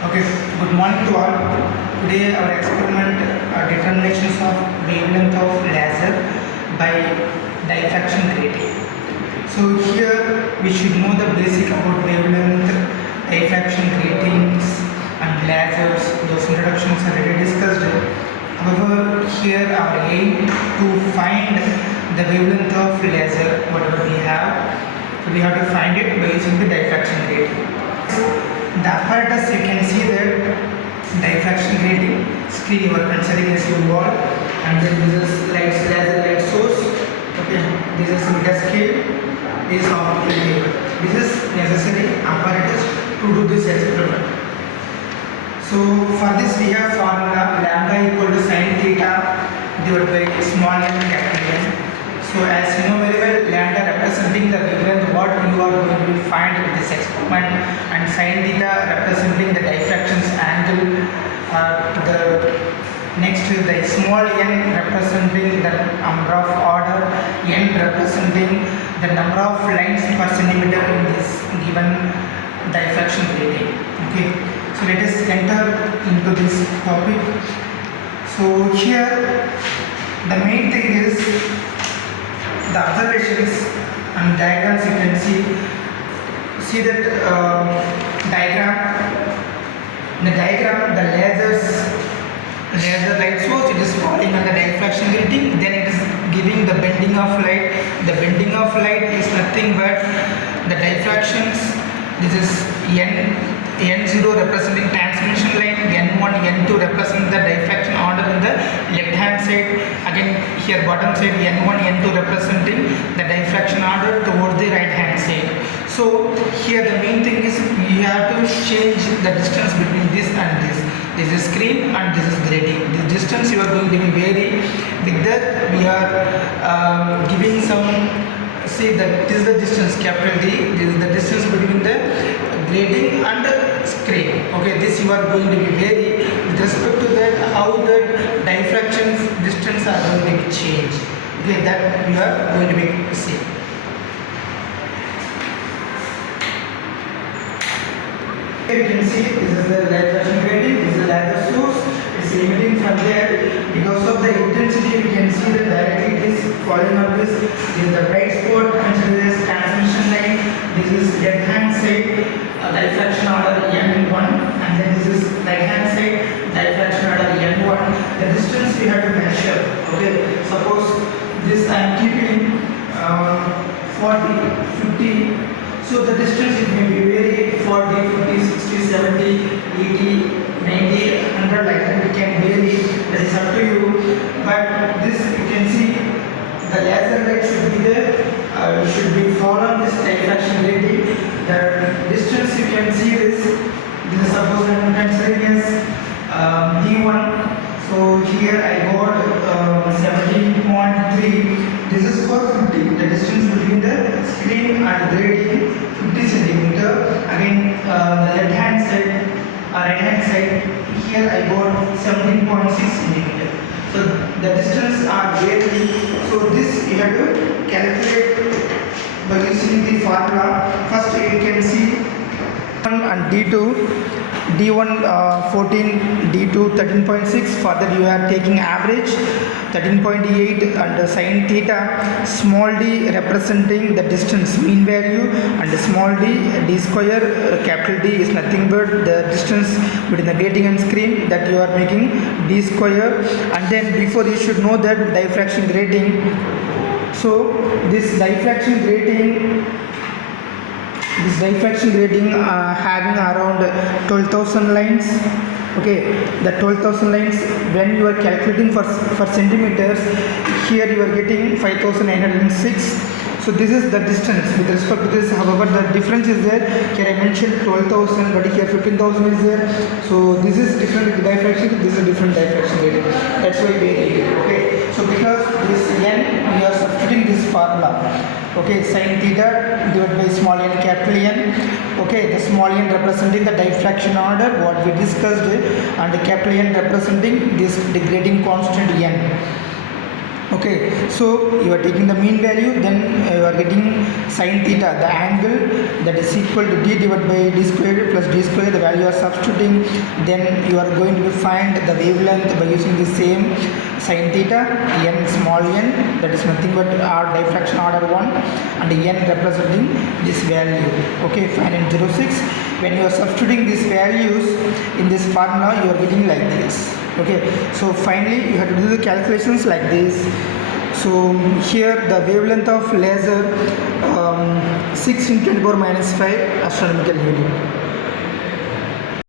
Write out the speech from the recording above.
Okay, good morning to all. Today our experiment determinations of wavelength of laser by diffraction grating. So here we should know the basic about wavelength, diffraction gratings and lasers. Those introductions are already discussed. However, here our aim to find the wavelength of laser, whatever we have. So we have to find it by using the diffraction grating. The apparatus, you can see that diffraction grating screen you are considering as your wall, and then this is laser light source. Okay, this is meter scale, this is optical cable. This is necessary apparatus to do this experiment. So for this we have formula lambda equal to sin theta divided by small n capital N. So as you know very well, lambda representing the wavelength what you are going to find with this experiment, and sin theta representing the diffractions angle. The next is the small n representing the number of order, n representing the number of lines per centimeter in this given diffraction grating. Okay, so let us enter into this topic. So here the main thing is the observations and diagrams. You can see that diagram. In the diagram, the laser light source, it is falling on the diffraction grating, then it is giving the bending of light. The bending of light is nothing but the diffractions. This is n0 representing transmission line, n1 n2 represent the diffraction order in the left hand side. Again here bottom side n1 n2 representing the diffraction order towards the right hand side. So here the main thing is you have to change the distance between this and this. This is screen and this is grating. This distance you are going to be vary. With that we are giving some, see that this is the distance capital D. This is the distance between the grating and the screen. Okay, this you are going to be vary with respect to that how the diffraction distance are going to be changed. Okay, that we are going to be see. You can see this is the diffraction grating, this is the laser source. It's emitting from there. Because of the intensity, we can see that directly it is falling on this. This is the bright spot, consider this transmission line. This is left hand side diffraction order n1, and then this is right hand side diffraction order n1. The distance we have to measure. Okay, suppose this I am keeping 40, 50. So the distance it may be vary 40, 50, 60, 70, 80, 90, 100 like that. We can vary. That is up to you. But this you can see the laser light should be there. Should be follow this diffraction grating. The distance you can see is this is suppose I am considering as D1. So here I got 17.3. This is for 50. The distance between the screen and grating 50 centimeter. Again the left hand side, right hand side. Here I got 17.6 centimeter. So the distance are varying. So this you have to calculate by using the formula. First you can see and D2. D1 14, D2 13.6. Further you are taking average 13.8 and sin theta. Small d representing the distance mean value, and small d square capital D is nothing but the distance between the grating and screen, that you are making d square. And then before you should know that diffraction grating. So this diffraction grating having around 12,000 lines. Okay, the 12,000 lines, when you are calculating for centimeters, here you are getting 5,906. So this is the distance with respect to this. However, the difference is there. Here I mentioned 12,000, but here 15,000 is there. So this is different diffraction. This is different diffraction grating. That's why we did it. Okay. So because this n, we are substituting this formula. Okay, sin theta divided by small n capital N. Okay, the small n representing the diffraction order what we discussed, and the capital N representing this grating constant n. Okay, so you are taking the mean value, then you are getting sin theta, the angle that is equal to d divided by d squared plus d squared, the value you are substituting. Then you are going to find the wavelength by using the same sin theta, n small n, that is nothing but our diffraction order 1, and n representing this value. Okay, 506. When you are substituting these values in this formula, you are getting like this. Okay, so finally you have to do the calculations like this. So here the wavelength of laser 6 × 10⁻⁵ astronomical unit.